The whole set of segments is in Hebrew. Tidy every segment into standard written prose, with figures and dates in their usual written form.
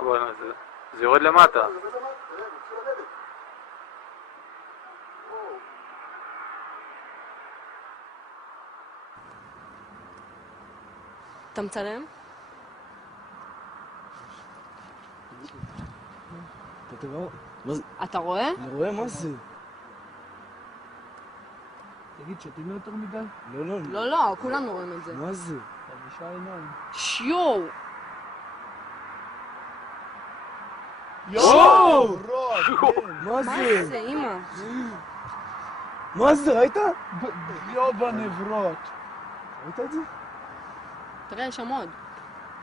אבל זה יורד למטה. אתה מצלם? אתה רואה? אני רואה, מה זה? תגיד, שתינו יותר מדי? לא. לא, כולנו רואים את זה. מה זה? חמישה עיניים. שיו! יואו! מה מה זה? זה, אמא? מה זה, ראית? יואו בנברות. ראית את זה? תראה, יש שם עוד.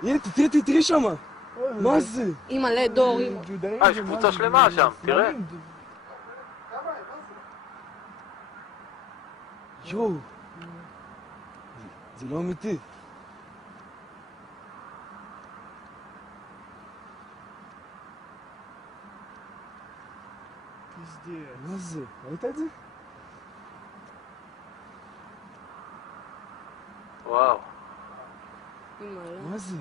הנה, תראי שמה. מה זה? אמא, לדור, אמא. יש קבוצה שלמה שם, תראה. יואו. זה לא אמיתי. מה זה? ראית את זה? וואו. אמא, לא. מה זה?